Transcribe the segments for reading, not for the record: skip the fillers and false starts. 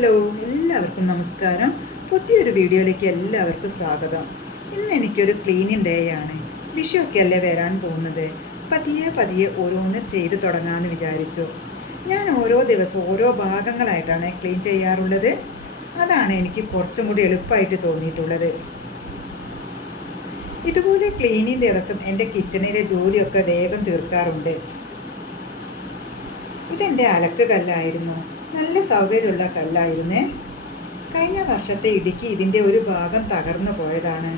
Hello, എല്ലാവർക്കും നമസ്കാരം. പുതിയൊരു വീഡിയോയിലേക്ക് എല്ലാവർക്കും സ്വാഗതം. ഇന്ന് എനിക്കൊരു ക്ലീനിങ് ഡേ ആണ്. വിഷു ഒക്കെ അല്ലേ വരാൻ പോകുന്നത്. പതിയെ പതിയെ ഓരോന്ന് ചെയ്ത് തുടങ്ങാമെന്ന് വിചാരിച്ചു. ഞാൻ ഓരോ ദിവസവും ഓരോ ഭാഗങ്ങളായിട്ടാണ് ക്ലീൻ ചെയ്യാറുള്ളത്. അതാണ് എനിക്ക് കുറച്ചും കൂടി എളുപ്പമായിട്ട് തോന്നിയിട്ടുള്ളത്. ഇതുപോലെ ക്ലീനിങ് ദിവസം എൻ്റെ കിച്ചണിലെ ജോലിയൊക്കെ വേഗം തീർക്കാറുണ്ട്. ഇതെൻ്റെ അലക്ക് കല്ലായിരുന്നു. നല്ല സൗകര്യമുള്ള കല്ലായിരുന്നേ. കഴിഞ്ഞ വർഷത്തെ ഇടിക്ക് ഇതിൻ്റെ ഒരു ഭാഗം തകർന്നു പോയതാണ്.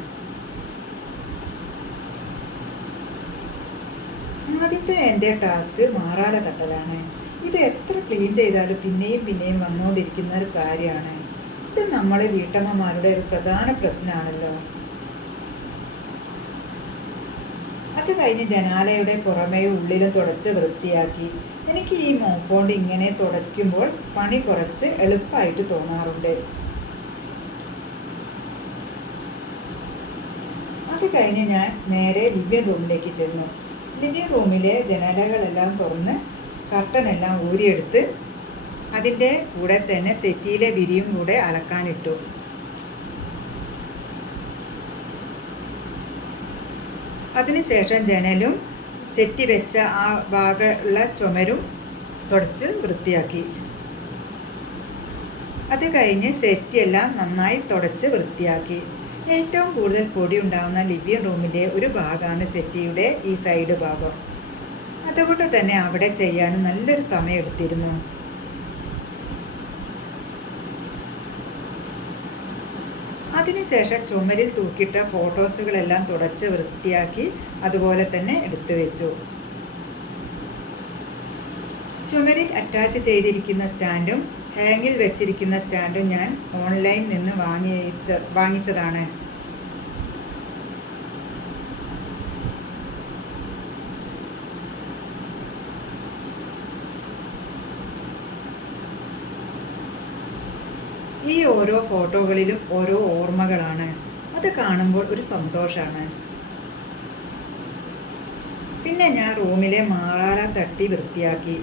ആദ്യത്തെ എൻ്റെ ടാസ്ക് മാറാല തട്ടലാണ്. ഇത് എത്ര ക്ലീൻ ചെയ്താലും പിന്നെയും പിന്നെയും വന്നുകൊണ്ടിരിക്കുന്ന ഒരു കാര്യമാണ്. ഇത് നമ്മളെ വീട്ടമ്മമാരുടെ ഒരു പ്രധാന പ്രശ്നമാണല്ലോ. അത് കഴിഞ്ഞ് ജനാലയുടെ പുറമേയും ഉള്ളിലും തുടച്ച് വൃത്തിയാക്കി. എനിക്ക് ഈ മോപ്പ് കൊണ്ട് ഇങ്ങനെ തുടയ്ക്കുമ്പോൾ പണി കുറച്ച് എളുപ്പമായിട്ട് തോന്നാറുണ്ട്. അത് കഴിഞ്ഞ് ഞാൻ നേരെ ലിവിങ് റൂമിലേക്ക് ചെന്നു. ലിവിങ് റൂമിലെ ജനാലകളെല്ലാം തുറന്ന് കർട്ടനെല്ലാം ഊരിയെടുത്ത് അതിൻ്റെ കൂടെ തന്നെ സെറ്റിയിലെ വിരിയും കൂടെ അലക്കാനിട്ടു. അതിനുശേഷം ജനലും സെറ്റി വെച്ച ആ ഭാഗമുള്ള ചുമരും തുടച്ച് വൃത്തിയാക്കി. അത് കഴിഞ്ഞ് സെറ്റിയെല്ലാം നന്നായി തുടച്ച് വൃത്തിയാക്കി. ഏറ്റവും കൂടുതൽ പൊടി ഉണ്ടാകുന്ന ലിവിങ് റൂമിൻ്റെ ഒരു ഭാഗമാണ് സെറ്റിയുടെ ഈ സൈഡ് ഭാഗം. അതുകൊണ്ട് തന്നെ അവിടെ ചെയ്യാനും നല്ലൊരു സമയം എടുത്തിരുന്നു. അതിനുശേഷം ചുമരിൽ തൂക്കിയിട്ട ഫോട്ടോസുകളെല്ലാം തുടച്ച് വൃത്തിയാക്കി അതുപോലെ തന്നെ എടുത്തു വെച്ചു. ചുമരിൽ അറ്റാച്ച് ചെയ്തിരിക്കുന്ന സ്റ്റാൻഡും ഹാങ്ങിൽ വെച്ചിരിക്കുന്ന സ്റ്റാൻഡും ഞാൻ ഓൺലൈനിൽ നിന്ന് വാങ്ങിച്ചതാണ്. ഈ ഓരോ ഫോട്ടോകളിലും ഓരോ ഓർമ്മകളാണ്. അത് കാണുമ്പോൾ ഒരു സന്തോഷമാണ്. പിന്നെ ഞാൻ റൂമിലെ മാറാല തട്ടി വൃത്തിയാക്കി.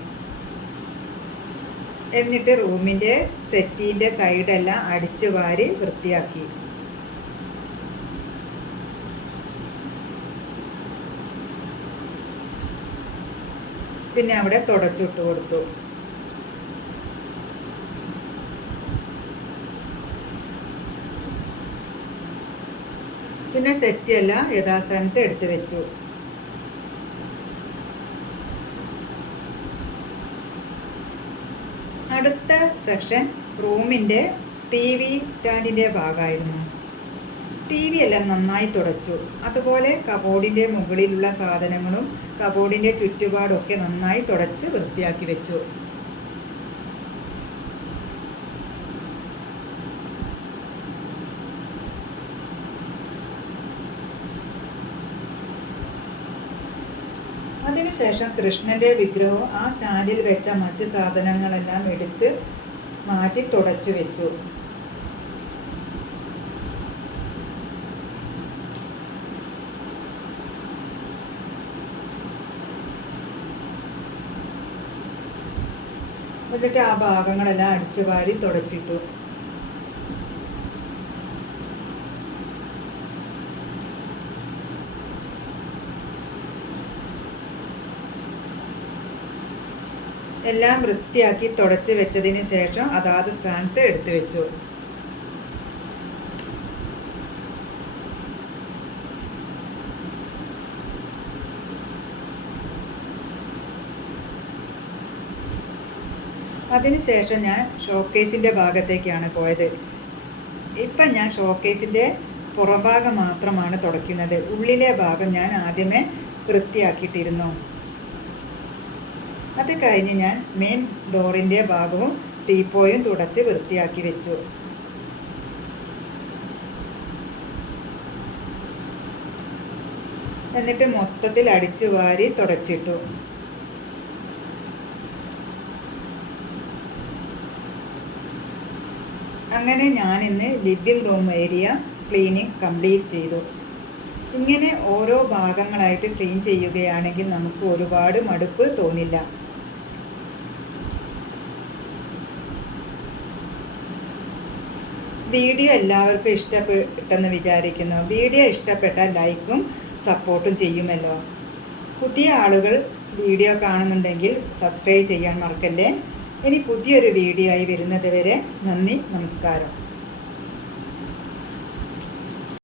എന്നിട്ട് റൂമിൻ്റെ സെറ്റിൻ്റെ സൈഡെല്ലാം അടിച്ചു വാരി വൃത്തിയാക്കി. പിന്നെ അവിടെ തുടച്ചിട്ട് കൊടുത്തു. പിന്നെ സെറ്റിയെല്ലാം യഥാസ്ഥാനത്ത് എടുത്തു വെച്ചു. അടുത്ത സെക്ഷൻ റൂമിൻ്റെ TV സ്റ്റാൻഡിൻ്റെ ഭാഗമായിരുന്നു. TV എല്ലാം നന്നായി തുടച്ചു. അതുപോലെ കബോർഡിൻ്റെ മുകളിലുള്ള സാധനങ്ങളും കബോർഡിൻ്റെ ചുറ്റുപാടൊക്കെ നന്നായി തുടച്ച് വൃത്തിയാക്കി വെച്ചു. അതിനുശേഷം കൃഷ്ണൻ്റെ വിഗ്രഹവും ആ സ്റ്റാൻഡിൽ വെച്ച മറ്റ് സാധനങ്ങളെല്ലാം എടുത്ത് മാറ്റി തുടച്ചു വെച്ചു. എന്നിട്ട് ആ ഭാഗങ്ങളെല്ലാം അടിച്ചു വാരി തുടച്ചിട്ടു. എല്ലാം വൃത്തിയാക്കി തുടച്ച് വെച്ചതിന് ശേഷം അതാത് സ്ഥാനത്ത് എടുത്തു വെച്ചു. അതിനുശേഷം ഞാൻ ഷോക്കേസിൻ്റെ ഭാഗത്തേക്കാണ് പോയത്. ഇപ്പം ഞാൻ ഷോക്കേസിൻ്റെ പുറംഭാഗം മാത്രമാണ് തുടയ്ക്കുന്നത്. ഉള്ളിലെ ഭാഗം ഞാൻ ആദ്യമേ വൃത്തിയാക്കിയിട്ടിരുന്നു. അത് കഴിഞ്ഞ് ഞാൻ മെയിൻ ഡോറിൻ്റെ ഭാഗവും ടീപ്പോയും തുടച്ച് വൃത്തിയാക്കി വെച്ചു. എന്നിട്ട് മൊത്തത്തിൽ അടിച്ചു വാരി തുടച്ചിട്ടു. അങ്ങനെ ഞാനിന്ന് living room area cleaning complete ചെയ്തു. ഇങ്ങനെ ഓരോ ഭാഗങ്ങളായിട്ട് ക്ലീൻ ചെയ്യുകയാണെങ്കിൽ നമുക്ക് ഒരുപാട് മടുപ്പ് തോന്നില്ല. വീഡിയോ എല്ലാവർക്കും ഇഷ്ടപ്പെട്ടെന്ന് വിചാരിക്കുന്നു. വീഡിയോ ഇഷ്ടപ്പെട്ടാൽ ലൈക്കും സപ്പോർട്ടും ചെയ്യുമല്ലോ. പുതിയ ആളുകൾ വീഡിയോ കാണുന്നുണ്ടെങ്കിൽ സബ്സ്ക്രൈബ് ചെയ്യാൻ മറക്കല്ലേ. ഇനി പുതിയൊരു വീഡിയോ ആയി വരുന്നത് വരെ നന്ദി, നമസ്കാരം.